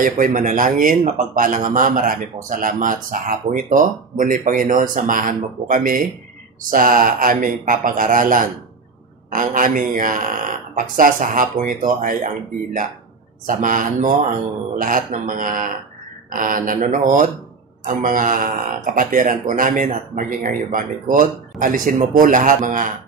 Tayo po'y manalangin. Mapagpalang Ama, marami pong salamat sa hapong ito. Muli, Panginoon, samahan mo po kami sa aming papag-aralan. Ang aming paksa sa hapong ito ay ang dila. Samahan mo ang lahat ng mga nanonood, ang mga kapatiran po namin at maging ang ibang likod. Alisin mo po lahat mga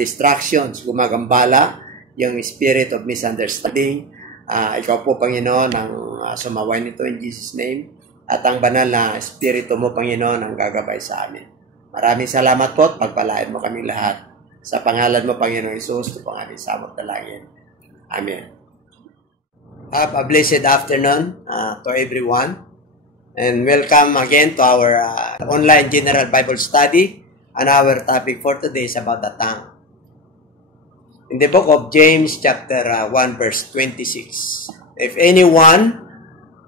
distractions, gumagambala, yung spirit of misunderstanding. Ikaw po, Panginoon, ang sumaway nito in Jesus' name. At ang banal na Espiritu mo, Panginoon, ang gagabay sa amin. Maraming salamat po at pagpalain mo kaming lahat. Sa pangalan mo, Panginoon Hesus, ito pang aming samot dalangin. Amen. Have a blessed afternoon to everyone. And welcome again to our online General Bible Study. And our topic for today is about the tongue. In the book of James chapter 1 verse 26. If anyone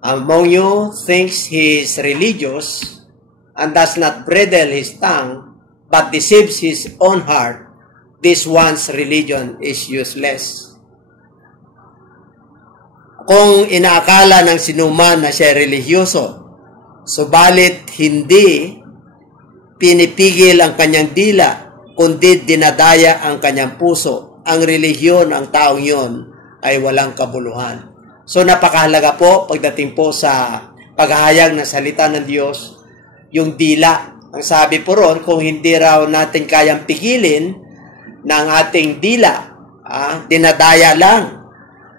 among you thinks he is religious and does not bridle his tongue but deceives his own heart, this one's religion is useless. Kung inaakala ng sinuman na siya religyoso, subalit hindi pinipigil ang kanyang dila, kundi dinadaya ang kanyang puso, ang relihiyon ng taong yon ay walang kabuluhan. So napakahalaga po pagdating po sa paghahayag ng salita ng Diyos, yung dila. Ang sabi po ron, kung hindi raw natin kayang pigilin ng ating dila, dinadaya lang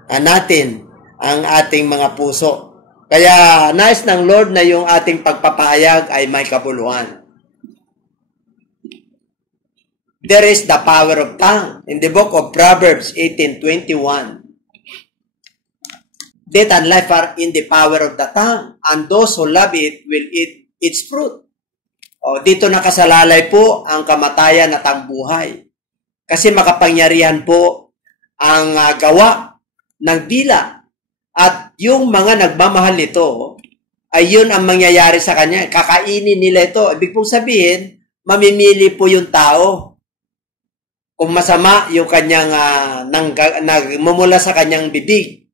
natin ang ating mga puso. Kaya nais ng Lord na yung ating pagpapahayag ay may kabuluhan. There is the power of tongue. In the book of Proverbs 18:21. Death and life are in the power of the tongue, and those who love it will eat its fruit. Dito nakasalalay po ang kamatayan at ang buhay. Kasi makapangyarihan po ang gawa ng dila. At yung mga nagmamahal nito, ay yun ang mangyayari sa kanya. Kakainin nila ito. Ibig pong sabihin, mamimili po yung tao. Kung masama yung kanyang nagmumula sa kanyang bibig,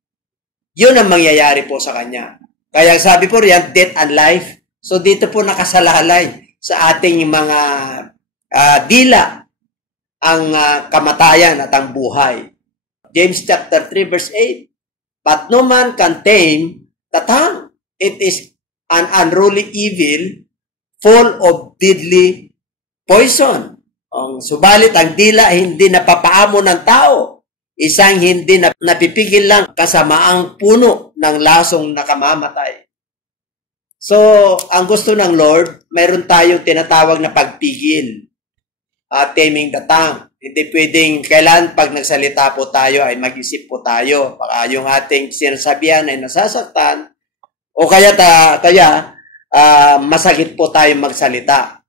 yun ang mangyayari po sa kanya. Kaya sabi po riyan, death and life. So dito po nakasalalay sa ating mga dila ang kamatayan at ang buhay. James chapter 3 verse 8. But no man can tame the tongue. It is an unruly evil, full of deadly poison. Subalit ang dila hindi napapaamo ng tao. Isang hindi napipigil lang kasamaang puno ng lasong nakamamatay. So, ang gusto ng Lord, mayroon tayong tinatawag na pagpigil. Taming the tongue. Hindi pwedeng kailan pag nagsalita po tayo ay mag-isip po tayo. Baka yung ating sinasabihan ay nasasaktan o kaya masakit po tayong magsalita.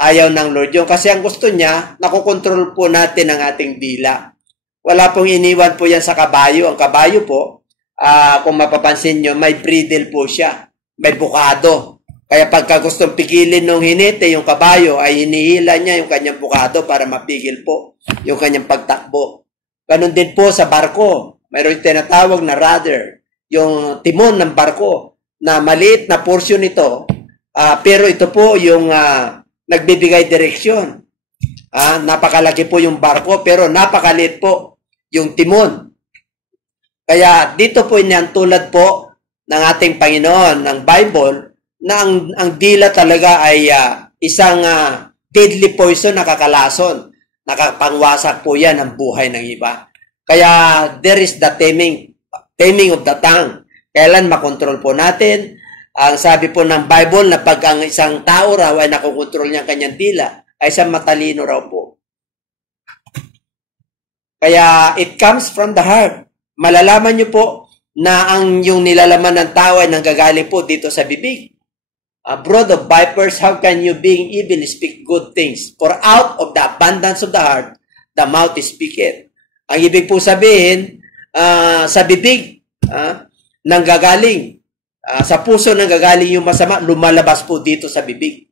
Ayaw ng Lord yun. Kasi ang gusto niya, nakokontrol po natin ang ating dila. Wala pong iniwan po yan sa kabayo. Ang kabayo po, kung mapapansin nyo, may bridle po siya. May bukado. Kaya pagka gustong pigilin ng hinete, yung kabayo, ay hinihila niya yung kanyang bukado para mapigil po yung kanyang pagtakbo. Ganon din po sa barko. Mayroon tinatawag na rudder. Yung timon ng barko na maliit na portion ito. Pero ito po yung nagbibigay direksyon. Napakalaki po yung barko, pero napakaliit po yung timon. Kaya dito po yan tulad po ng ating Panginoon, ng Bible, na ang dila talaga ay isang deadly poison na kakalason. Nakapangwasak po yan ang buhay ng iba. Kaya there is the taming of the tongue. Kailan makontrol po natin? Ang sabi po ng Bible na pag ang isang tao raw ay nakokontrol niya ang kanyang dila, ay isang matalino raw po. Kaya it comes from the heart. Malalaman niyo po na yung nilalaman ng tao ay nanggagaling po dito sa bibig. Brood of vipers, how can you being evil speak good things? For out of the abundance of the heart, the mouth speaketh. Ang ibig po sabihin, sa bibig, nanggagaling. Sa puso nanggagaling yung masama, lumalabas po dito sa bibig.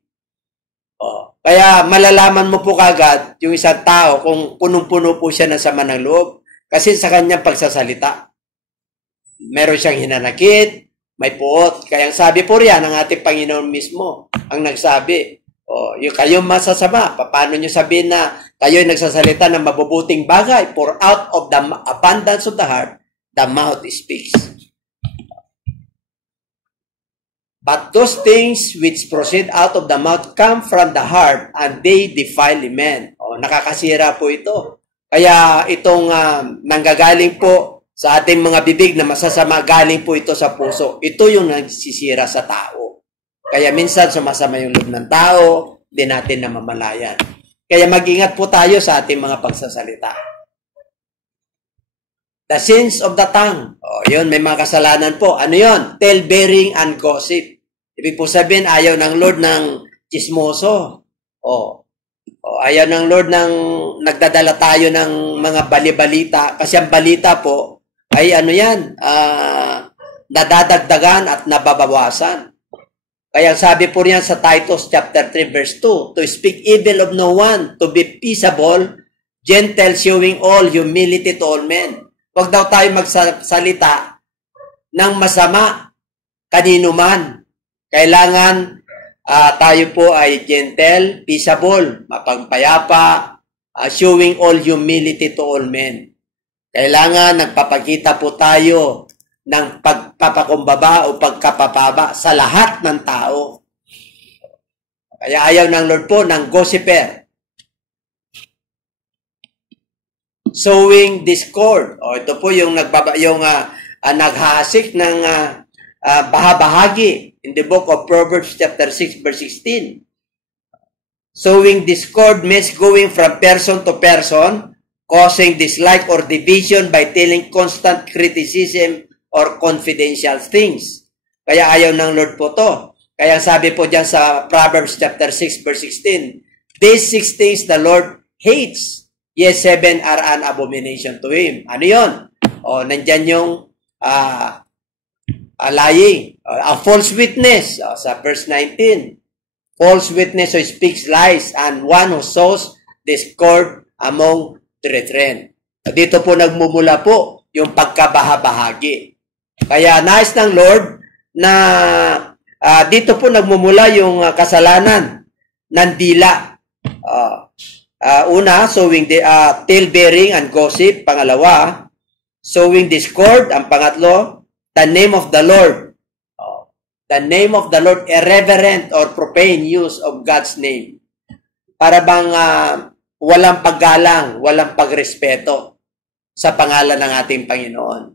Kaya malalaman mo po kagad yung isang tao kung punong-puno po siya ng sama ng loob kasi sa kanyang pagsasalita. Meron siyang hinanakit, may puot. Kaya ang sabi po riyan ng ating Panginoon mismo ang nagsabi, yung kayong masasama, paano nyo sabihin na kayo ay nagsasalita ng mabubuting bagay? For out of the abundance of the heart, the mouth speaks. But those things which proceed out of the mouth come from the heart, and they defile men. Nakakasira po ito. Kaya itong nanggagaling po sa ating mga bibig na masasama, galing po ito sa puso. Ito yung nagsisira sa tao. Kaya minsan sumasama yung loob ng tao, di natin namamalayan. Kaya mag-ingat po tayo sa ating mga pagsasalita. The sins of the tongue. Yun, may mga kasalanan po. Ano yun? Tale-bearing and gossip. Ibig po sabihin, ayaw ng Lord ng chismoso. Ayaw ng Lord ng nagdadala tayo ng mga bali-balita. Kasi ang balita po, ay ano yan, nadadagdagan at nababawasan. Kaya sabi po riyan sa Titus chapter 3 verse 2, to speak evil of no one, to be peaceable, gentle, showing all humility to all men. Huwag daw tayo magsalita ng masama kanino man. Kailangan tayo po ay gentle, peaceable, mapagpayapa, showing all humility to all men. Kailangan nagpapakita po tayo ng pagpapakumbaba o pagkapapaba sa lahat ng tao. Kaya ayaw ng Lord po ng gossiper. Sowing discord. Ito po yung naghahasik ng bahabahagi in the book of Proverbs chapter 6 verse 16. Sowing discord means going from person to person, causing dislike or division by telling constant criticism or confidential things. Kaya ayaw ng Lord po to. Kaya sabi po dyan sa Proverbs chapter 6 verse 16, these 6 things the Lord hates. Yes, 7 are an abomination to Him. Ano yun? Nandyan yung lying. A false witness. Sa verse 19. False witness who speaks lies and one who sows discord among brethren. Dito po nagmumula po yung pagkabahabahagi. Kaya nais ng Lord na dito po nagmumula yung kasalanan ng dila. Una, sowing tale-bearing and gossip. Pangalawa, sowing discord. Ang pangatlo, the name of the Lord. The name of the Lord, irreverent or profane use of God's name. Para bang walang paggalang, walang pagrespeto sa pangalan ng ating Panginoon.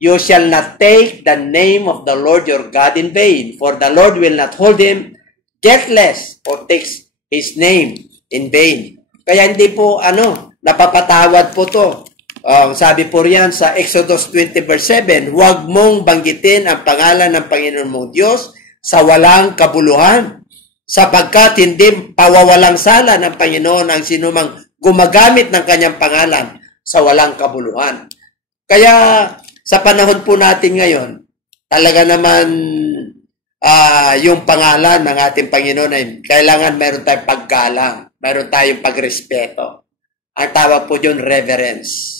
You shall not take the name of the Lord your God in vain, for the Lord will not hold him guiltless or takes His name in vain. Kaya hindi po, napapatawad po to. Sabi po riyan sa Exodus 20 verse 7, huwag mong banggitin ang pangalan ng Panginoon mong Diyos sa walang kabuluhan, sapagkat hindi pawawalang sala ng Panginoon ang sinumang gumagamit ng kanyang pangalan sa walang kabuluhan. Kaya sa panahon po natin ngayon, talaga naman yung pangalan ng ating Panginoon ay kailangan meron tayong paggalang, meron tayong pagrespeto. Ang tawag po yun, reverence.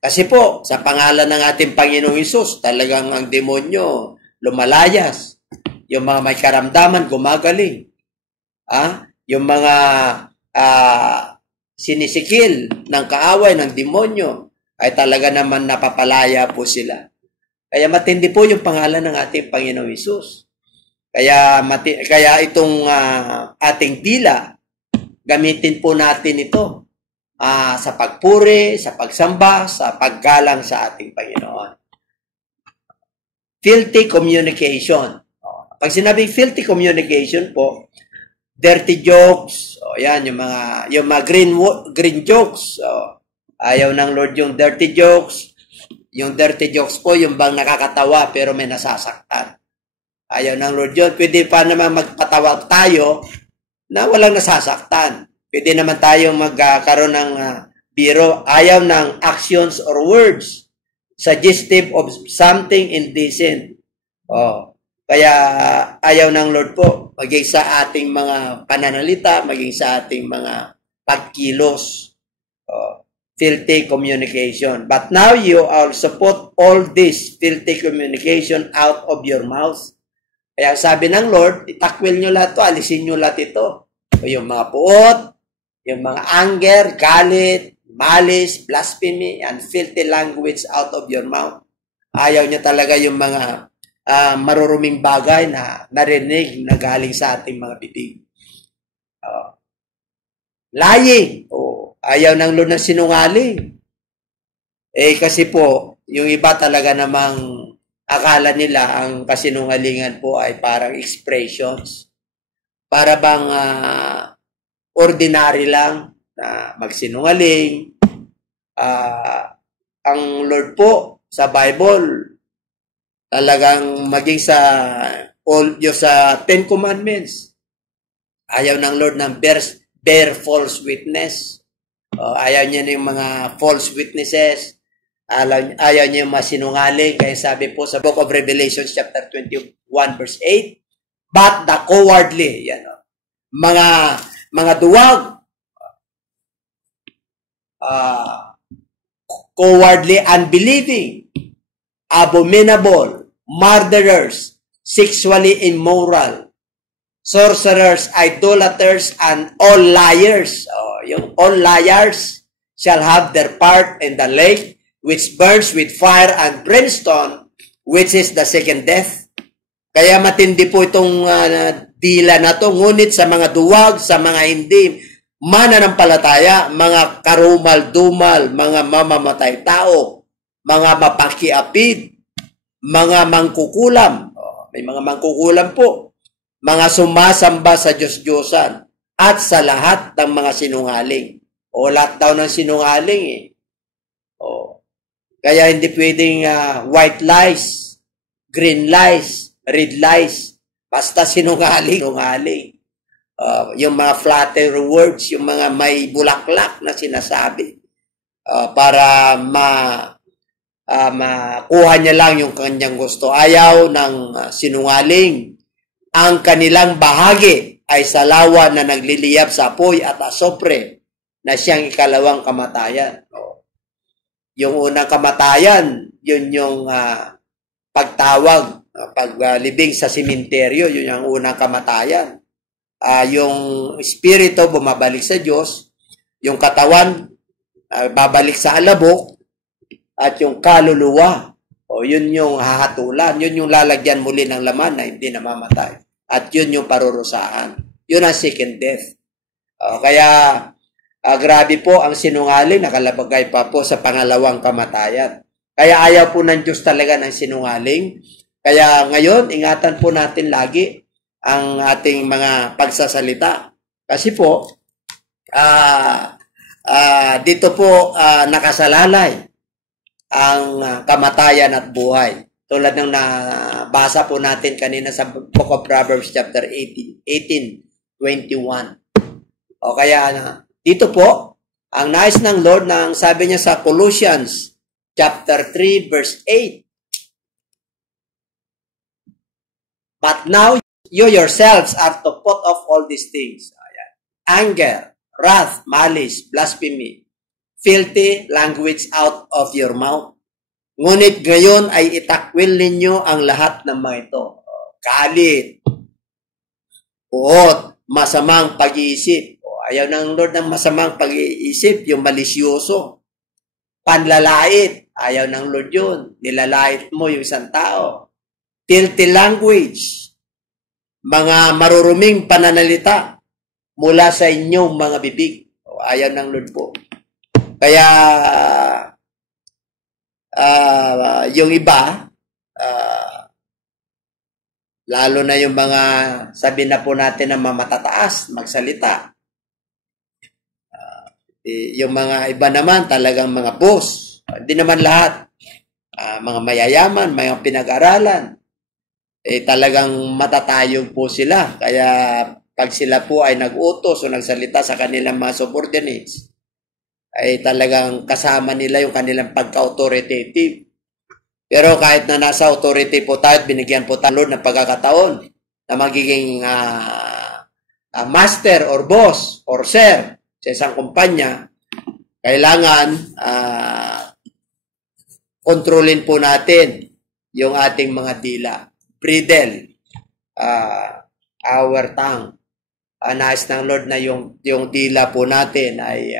Kasi po, sa pangalan ng ating Panginoong Hesus, talagang ang demonyo lumalayas. Yung mga may karamdaman, gumagaling. Yung mga sinisikil ng kaaway ng demonyo, ay talaga naman napapalaya po sila. Kaya matindi po yung pangalan ng ating Panginoong Hesus. Kaya itong ating dila, gamitin po natin ito sa pagpuri, sa pagsamba, sa paggalang sa ating Panginoon. Filthy communication. Pag sinabing filthy communication po, dirty jokes, yan, yung mga green jokes. Ayaw ng Lord yung dirty jokes. Yung dirty jokes po, yung bang nakakatawa pero may nasasaktan. Ayaw ng Lord yun. Pwede pa naman magpatawa tayo na walang nasasaktan. Pwede naman tayong magkaroon ng biro. Ayaw ng actions or words suggestive of something indecent. Kaya ayaw ng Lord po maging sa ating mga pananalita, maging sa ating mga pagkilos. filthy communication. But now you also put all this filthy communication out of your mouth. Kaya sabi ng Lord, itakwil nyo lahat to, alisin nyo lahat ito. O yung mga puot, yung mga anger, galit, malice, blasphemy, and filthy language out of your mouth. Ayaw niya talaga yung mga maruruming bagay na narinig na galing sa ating mga bibig. Lying. Ayaw ng Lord ng sinungaling. Kasi po, yung iba talaga namang akala nila ang kasinungalingan po ay parang expressions. Para bang ordinary lang na magsinungaling. Ang Lord po sa Bible, talagang maging sa Ten Commandments, ayaw ng Lord ng bear false witness. Ayaw niya yung mga false witnesses. Ayaw niya yung masinungaling. Kaya sabi po sa Book of Revelation chapter 21 verse 8, but the cowardly, mga duwag, cowardly, unbelieving, abominable, murderers, sexually immoral, sorcerers, idolaters, and all liars. Yung all liars shall have their part in the lake which burns with fire and brimstone, which is the second death. Kaya matindi po itong dila na to. Ngunit sa mga duwag, sa mga hindi mananampalataya, mga karumal-dumal, mga mamamatay tao, mga mapakiapid, mga mangkukulam, may mga mangkukulam po, mga sumasamba sa Diyos-Diyosan, at sa lahat ng mga sinungaling. Lahat daw ng sinungaling. Kaya hindi pwedeng white lies, green lies, red lies, basta sinungaling. Yung mga flattery words, yung mga may bulaklak na sinasabi, para makuha niya lang yung kanyang gusto. Ayaw ng sinungaling. Ang kanilang bahagi ay salawa na nagliliyab sa apoy at asopre na siyang ikalawang kamatayan. Yung unang kamatayan, yun yung pagtawag, paglibing sa simenteryo, yun yung unang kamatayan. Yung espiritu bumabalik sa Diyos, yung katawan babalik sa alabok, at yung kaluluwa, yun yung hahatulan, yun yung lalagyan muli ng laman na hindi namamatay. At yun yung parurusahan. Yun ang second death. Kaya grabe po ang sinungaling, nakalabagay pa po sa pangalawang kamatayan. Kaya ayaw po ng Diyos talaga ng sinungaling. Kaya ngayon, ingatan po natin lagi ang ating mga pagsasalita. Kasi po, dito po nakasalalay ang kamatayan at buhay. Tulad ng nabasa po natin kanina sa Book of Proverbs chapter 18:21. Kaya dito po, ang nais ng Lord na sabi niya sa Colossians chapter 3 verse 8. But now you yourselves are to put off all these things. Anger, wrath, malice, blasphemy, filthy language out of your mouth. Ngunit ngayon ay itakwil ninyo ang lahat ng mga ito. Galit, puot, masamang pag-iisip. Ayaw ng Lord ng masamang pag-iisip, yung malisyoso. Panlalait, ayaw ng Lord yun. Nilalait mo yung isang tao. Filthy language, mga maruruming pananalita mula sa inyong mga bibig. Ayaw ng Lord po. Kaya yung iba, lalo na yung mga sabi na po natin na mamatataas, magsalita. Yung mga iba naman talagang mga boss. Hindi naman lahat. Mga mayayaman, mga pinag-aralan. Talagang matatayog po sila. Kaya pag sila po ay nag-utos o nagsalita sa kanilang mga subordinates, ay talagang kasama nila yung kanilang pagka-authoritative. Pero kahit na nasa authority po tayo, binigyan po tayo ng pagkakataon na magiging master or boss or sir sa isang kumpanya, kailangan kontrolin po natin yung ating mga dila. Bridle our tongue. Nais ng Lord na yung dila po natin ay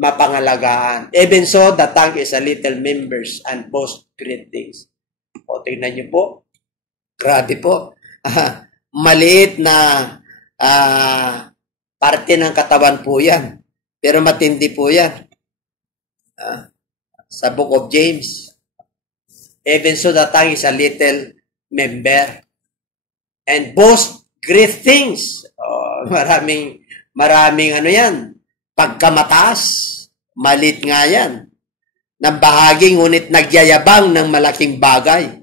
mapangalagaan. Even so, the tongue is a little members and boast great things. O, tingnan niyo po. Grabe po. Maliit na parte ng katawan po yan. Pero matindi po yan. Sa Book of James. Even so, the tongue is a little member and boast great things. Maraming ano yan. Pagkamataas. Malit nga yan. Ng bahagi, ngunit nagyayabang ng malaking bagay.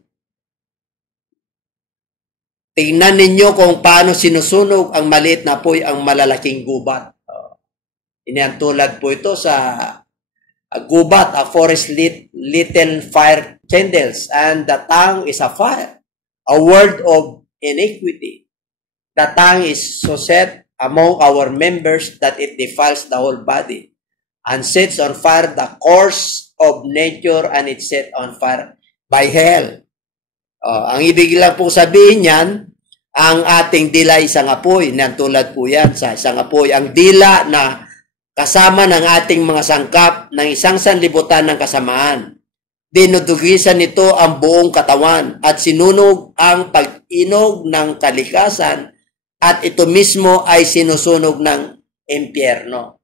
Tingnan ninyo kung paano sinusunog ang maliit na apoy ang malalaking gubat. Iniyan tulad po ito sa gubat, a forest little fire kindles, and the tongue is a fire, a word of iniquity. The tongue is so set among our members that it defiles the whole body, and sets on fire the course of nature, and it set on fire by hell. Ang ibig lang po sabihin yan, ang ating dila isang apoy, tulad po yan sa isang apoy. Ang dila na kasama ng ating mga sangkap ng isang sanlibutan ng kasamaan. Dinudugisan nito ang buong katawan at sinunog ang pag-inog ng kalikasan at ito mismo ay sinusunog ng impyerno.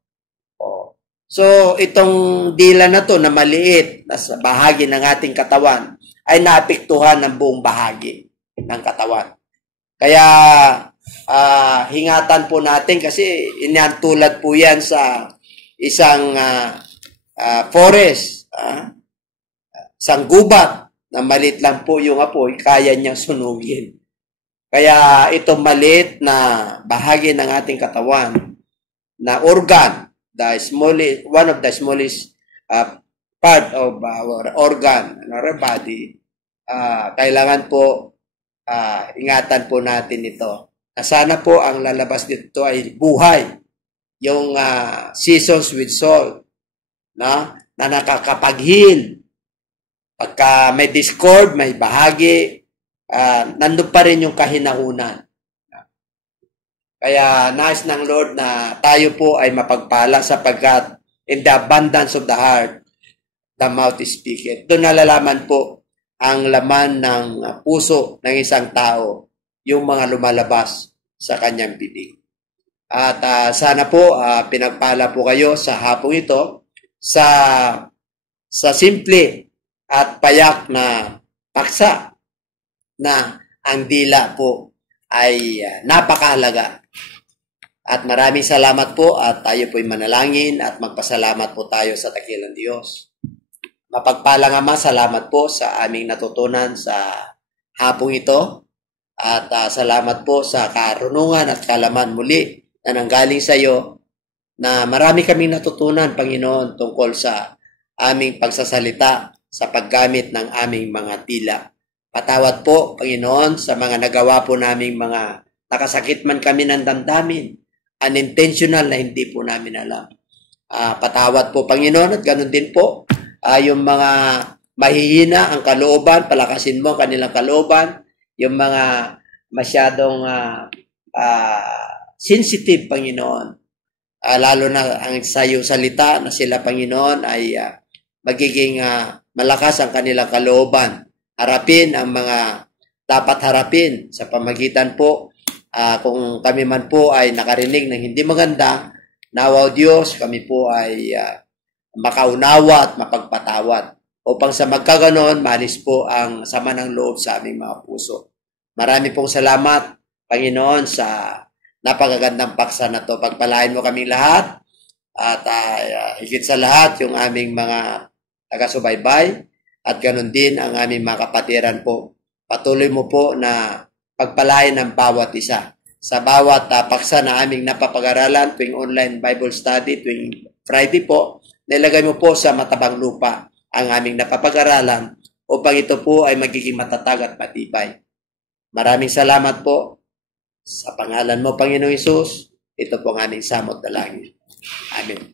So, itong dila na to na maliit na sa bahagi ng ating katawan ay naapektuhan ng buong bahagi ng katawan. Kaya, hingatan po natin kasi inantulad po yan sa isang forest, isang gubat na maliit lang po yung apoy, kaya niyang sunugin. Kaya itong maliit na bahagi ng ating katawan na organ, one of the smallest part of our organ, our body, kailangan po ingatan po natin ito. Sana po ang lalabas dito ay buhay. Yung seasons with salt na nakakapag-heal. Pagka may discord, may bahagi, nandun pa rin yung kahinahunan. Kaya nais ng Lord na tayo po ay mapagpala sapagkat in the abundance of the heart, the mouth speaketh. Doon nalalaman po ang laman ng puso ng isang tao, yung mga lumalabas sa kanyang bibig. At sana po pinagpala po kayo sa hapong ito sa simple at payak na paksa na ang dila po ay napakahalaga. At maraming salamat po at tayo po'y manalangin at magpasalamat po tayo sa dakilang Diyos. Mapagpalang Ama, salamat po sa aming natutunan sa hapong ito at salamat po sa karunungan at kalaman muli na nanggaling sa iyo na marami kaming natutunan, Panginoon, tungkol sa aming pagsasalita sa paggamit ng aming mga tila. Patawad po, Panginoon, sa mga nagawa po naming mga nakasakit man kami ng damdamin, unintentional na hindi po namin alam. Patawad po, Panginoon, at ganun din po, yung mga mahihina ang kalooban, palakasin mo ang kanilang kalooban, yung mga masyadong sensitive, Panginoon, lalo na ang sayo salita na sila, Panginoon, ay magiging malakas ang kanilang kalooban. Harapin ang mga dapat harapin sa pamagitan po kung kami man po ay nakarinig ng hindi maganda, nawa Diyos, kami po ay makaunawa at mapagpatawad upang sa magkaganon, maalis po ang sama ng loob sa aming mga puso. Marami pong salamat, Panginoon, sa napakagandang paksa na to. Pagpalain mo kaming lahat at higit sa lahat yung aming mga taga-subaybay at ganon din ang aming mga kapatiran po. Patuloy mo po na pagpalain ng bawat isa. Sa bawat paksa na aming napapag-aralan tuwing online Bible study, tuwing Friday po, nilagay mo po sa matabang lupa ang aming napapag-aralan upang ito po ay magiging matatag at matibay. Maraming salamat po. Sa pangalan mo, Panginoong Hesus, ito po ang aming samot na langit. Amen.